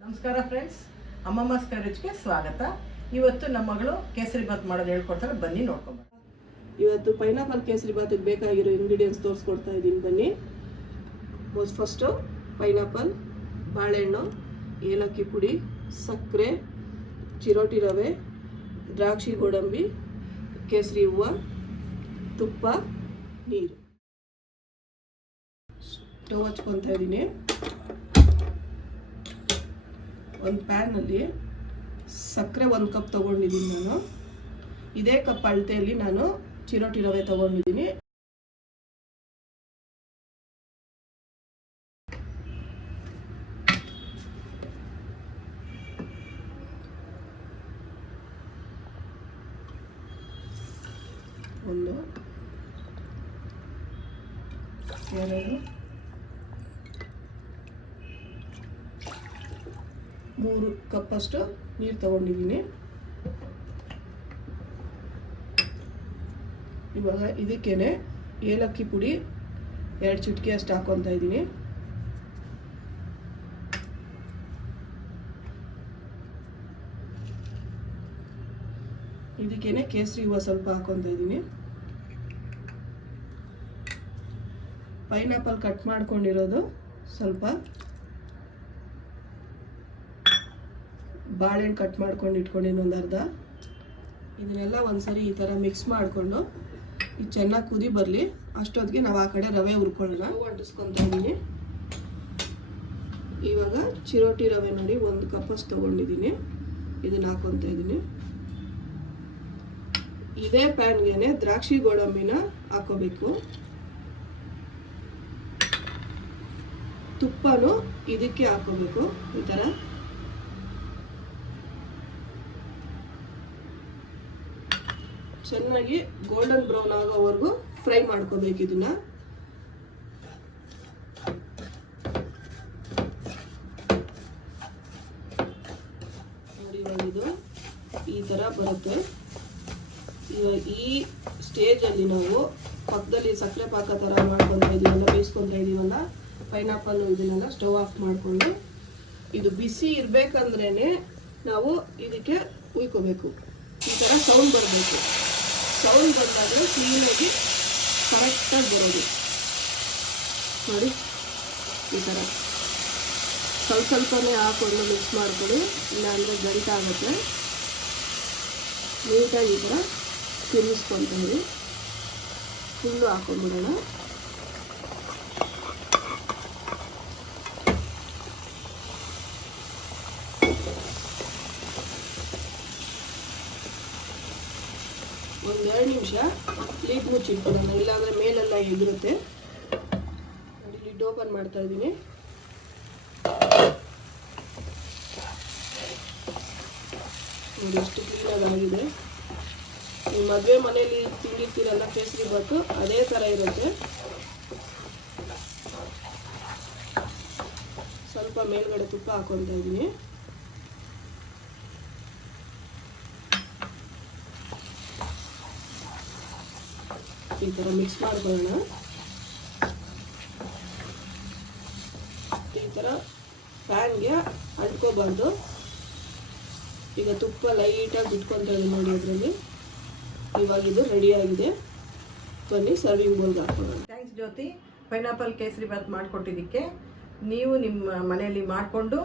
ನಮಸ್ಕಾರ ಫ್ರೆಂಡ್ಸ್, ಅಮ್ಮಮ್ಮಸ್ ಕರೇಜ್ಗೆ ಸ್ವಾಗತ. ಇವತ್ತು ನಮ್ಮ ಮಗಳು ಕೇಸರಿ ಬಾತ್ ಮಾಡೋದು ಹೇಳ್ಕೊಡ್ತಾರೆ, ಬನ್ನಿ ನೋಡ್ಕೊಂಬ. ಇವತ್ತು ಪೈನಾಪಲ್ ಕೇಸರಿ ಬಾತಿಗೆ ಬೇಕಾಗಿರೋ ಇಂಗ್ರೀಡಿಯೆಂಟ್ಸ್ ತೋರಿಸ್ಕೊಡ್ತಾ ಇದ್ದೀನಿ, ಬನ್ನಿ. ಫಸ್ಟು ಪೈನಾಪಲ್, ಬಾಳೆಹಣ್ಣು, ಏಲಕ್ಕಿ ಪುಡಿ, ಸಕ್ಕರೆ, ಚಿರೋಟಿ ರವೆ, ದ್ರಾಕ್ಷಿ ಗೋಡಂಬಿ, ಕೇಸರಿ ಹೂವು, ತುಪ್ಪ, ನೀರು. ಸ್ಟವ್ ಹಚ್ಕೊತಾ ಇದ್ದೀನಿ. ಒಂದು ಪ್ಯಾನಲ್ಲಿ ಸಕ್ಕರೆ 1 ಕಪ್ ತೊಗೊಂಡಿದ್ದೀನಿ ನಾನು. ಇದೇ ಕಪ್ ಅಳತೆಯಲ್ಲಿ ನಾನು ಚಿರೋಟಿ ರವೆ ತೊಗೊಂಡಿದ್ದೀನಿ. ಒಂದು 2 3 ಕಪ್ಪಷ್ಟು ನೀರು ತಗೊಂಡಿದ್ದೀನಿ. ಇವಾಗ ಇದಕ್ಕೇನೆ ಏಲಕ್ಕಿ ಪುಡಿ 2 ಚಿಟಿಕೆ ಅಷ್ಟು ಹಾಕೊತಾ ಇದ್ದೀನಿ. ಇದಕ್ಕೇನೆ ಕೇಸರಿ ಹೂವು ಸ್ವಲ್ಪ ಹಾಕೊತಾ ಇದ್ದೀನಿ. ಪೈನಾಪಲ್ ಕಟ್ ಮಾಡ್ಕೊಂಡಿರೋದು ಸ್ವಲ್ಪ, ಬಾಳೆಹಣ್ಣು ಕಟ್ ಮಾಡ್ಕೊಂಡು ಇಟ್ಕೊಂಡಿದ್ದೀನಿ ಒಂದು ಅರ್ಧ. ಇದನ್ನೆಲ್ಲ ಒಂದ್ಸರಿ ಈ ಥರ ಮಿಕ್ಸ್ ಮಾಡಿಕೊಂಡು ಇದು ಚೆನ್ನಾಗಿ ಕುದಿ ಬರಲಿ, ಅಷ್ಟೊತ್ತಿಗೆ ನಾವು ಆ ಕಡೆ ರವೆ ಹುರ್ಕೊಳ್ಳೋಣ. ಅಂಟಿಸ್ಕೊತಾ ಇದ್ದೀನಿ. ಇವಾಗ ಚಿರೋಟಿ ರವೆ ನೋಡಿ 1 ಕಪ್ಪಷ್ಟು ತೊಗೊಂಡಿದ್ದೀನಿ, ಇದನ್ನು ಹಾಕೊತಾ ಇದ್ದೀನಿ. ಇದೇ ಪ್ಯಾನ್ಗೆ ದ್ರಾಕ್ಷಿ ಗೋಡಂಬಿನ ಹಾಕೋಬೇಕು. ತುಪ್ಪನೂ ಇದಕ್ಕೆ ಹಾಕೋಬೇಕು. ಈ ಥರ ಚೆನ್ನಾಗಿ ಗೋಲ್ಡನ್ ಬ್ರೌನ್ ಆಗೋವರೆಗೂ ಫ್ರೈ ಮಾಡ್ಕೋಬೇಕು ಇದನ್ನ. ನೋಡಿ, ಇದು ಈ ಥರ ಬರುತ್ತೆ. ಇವಾಗ ಈ ಸ್ಟೇಜಲ್ಲಿ ನಾವು ಪಕ್ಕದಲ್ಲಿ ಸಕ್ಕರೆ ಪಾಕ ಥರ ಮಾಡ್ಕೊತಾ ಇದೀವಲ್ಲ, ಬೇಯಿಸ್ಕೊತಾ ಇದೀವಲ್ಲ ಪೈನಾಪಲ್, ಇದನ್ನೆಲ್ಲ ಸ್ಟವ್ ಆಫ್ ಮಾಡಿಕೊಂಡು ಇದು ಬಿಸಿ ಇರಬೇಕಂದ್ರೇ ನಾವು ಇದಕ್ಕೆ ಉಯ್ಕೋಬೇಕು. ಈ ಥರ ಸೌಂಡ್ ಬರಬೇಕು. ಸೌಂಡ್ ಬಂದಾಗ ಕ್ಲೀನಾಗಿ ಕರೆಕ್ಟಾಗಿ ಬರೋದು. ನೋಡಿ, ಈ ಥರ ಸ್ವಲ್ಪನೇ ಹಾಕೊಂಡು ಮಿಕ್ಸ್ ಮಾಡ್ಕೊಳ್ಳಿ, ಇಲ್ಲಾಂದರೆ ಗಂಟಾಗುತ್ತೆ. ನೀಟಾಗಿ ಈ ಥರ ತಿನ್ನಿಸ್ಕೊತೀವಿ. ಫುಲ್ಲು ಹಾಕೊಂಡ್ಬಿಡೋಣ. ಒಂದು 2 ನಿಮಿಷ ಲಿಡ್ ಮುಚ್ಚಿಟ್ಬಿಡೋಣ, ಇಲ್ಲಾಂದರೆ ಮೇಲೆಲ್ಲ ಎದುರುತ್ತೆ. ನೋಡಿ, ಲಿಡ್ ಓಪನ್ ಮಾಡ್ತಾ ಇದ್ದೀನಿ. ನೋಡಿ ಎಷ್ಟು ಕ್ಲೀನಾಗಿ ಆಗಿದೆ. ಈ ಮದುವೆ ಮನೆಯಲ್ಲಿ ತಿಂದಿರ್ತೀರಲ್ಲ ಕೇಸರಿ ಬಾತು, ಅದೇ ಥರ ಇರುತ್ತೆ. ಸ್ವಲ್ಪ ಮೇಲ್ಗಡೆ ತುಪ್ಪ ಹಾಕೊತಾ ಇದ್ದೀನಿ. ಈ ಥರ ಮಿಕ್ಸ್ ಮಾಡ್ಕೊಳ್ಳೋಣ. ಈ ಥರ ಪ್ಯಾನ್ಗೆ ಅಂಟ್ಕೋಬಾರ್ದು. ಈಗ ತುಪ್ಪ ಲೈಟಾಗಿ ಬಿಟ್ಕೊತಾ ಇದೆ ನೋಡಿ ಅದರಲ್ಲಿ. ಇವಾಗ ಇದು ರೆಡಿ ಆಗಿದೆ. ಬನ್ನಿ ಸರ್ವಿಂಗ್ ಬೌಲ್ಗೆ ಹಾಕೊಳ್ಳೋಣ. ಥ್ಯಾಂಕ್ಸ್ ಜ್ಯೋತಿ, ಪೈನಾಪಲ್ ಕೇಸರಿ ಬಾತ್ ಮಾಡಿಕೊಟ್ಟಿದ್ದಕ್ಕೆ. ನೀವು ನಿಮ್ಮ ಮನೆಯಲ್ಲಿ ಮಾಡಿಕೊಂಡು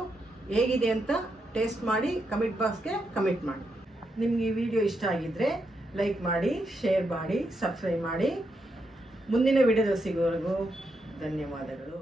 ಹೇಗಿದೆ ಅಂತ ಟೇಸ್ಟ್ ಮಾಡಿ ಕಮೆಂಟ್ ಬಾಕ್ಸ್ಗೆ ಕಮೆಂಟ್ ಮಾಡಿ. ನಿಮ್ಗೆ ಈ ವಿಡಿಯೋ ಇಷ್ಟ ಆಗಿದ್ದರೆ ಲೈಕ್ ಮಾಡಿ, ಶೇರ್ ಮಾಡಿ, ಸಬ್ಸ್ಕ್ರೈಬ್ ಮಾಡಿ. ಮುಂದಿನ ವಿಡಿಯೋದಲ್ಲಿ ಸಿಗೋವರೆಗೂ ಧನ್ಯವಾದಗಳು.